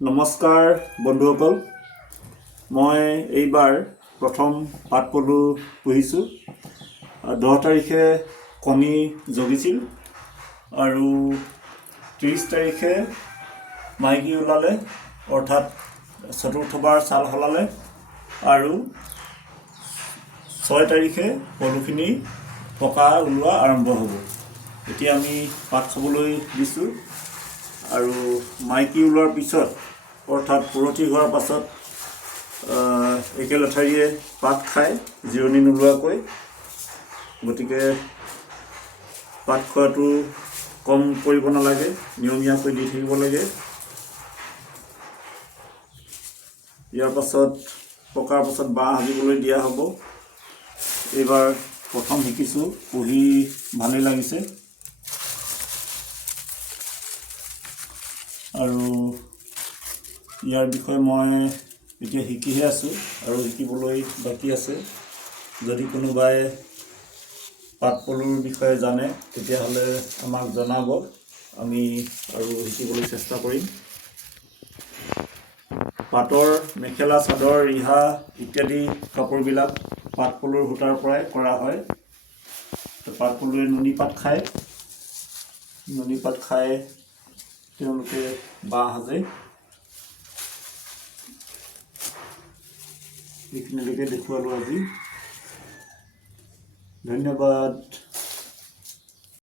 নমস্কাৰ বন্ধুসকল, মই এইবাৰ প্ৰথম পাটপলু পুহিছোঁ। 10 তাৰিখে কণী জগিছিল আৰু 30 তাৰিখে মাইকী ওলালে, অৰ্থাৎ চতুৰ্থবাৰ চাল সলালে আৰু 6 তাৰিখে পলুখিনি পকা ওলোৱা আৰম্ভ হ'ব। এতিয়া আমি পাত খাবলৈ দিছোঁ আৰু মাইকী ওলোৱাৰ পিছত অৰ্থাৎ পুৰঠি হোৱাৰ পাছত একে লেঠাৰিয়ে পাত খায় জিৰণি নোলোৱাকৈ। গতিকে পাত খোৱাটো কম কৰিব নালাগে, নিয়মীয়াকৈ দি থাকিব লাগে। ইয়াৰ পাছত পকাৰ পাছত বাঁহ সাজিবলৈ দিয়া হ'ব। এইবাৰ প্ৰথম শিকিছোঁ, পুহি ভালেই লাগিছে আৰু ইয়াৰ বিষয়ে মই এতিয়া শিকিহে আছোঁ আৰু শিকিবলৈ বাকী আছে। যদি কোনোবাই পাটপলুৰ বিষয়ে জানে তেতিয়াহ'লে আমাক জনাব, আমি আৰু শিকিবলৈ চেষ্টা কৰিম। পাটৰ মেখেলা, চাদৰ, ৰিহা ইত্যাদি কাপোৰবিলাক পাটপলুৰ সূতাৰ পৰাই কৰা হয়। পাটপলুৱে নুনি পাত খায়, তেওঁলোকে বাঁহ সাজে। এইখিনিলৈকে দেখুৱালোঁ আজি। ধন্যবাদ।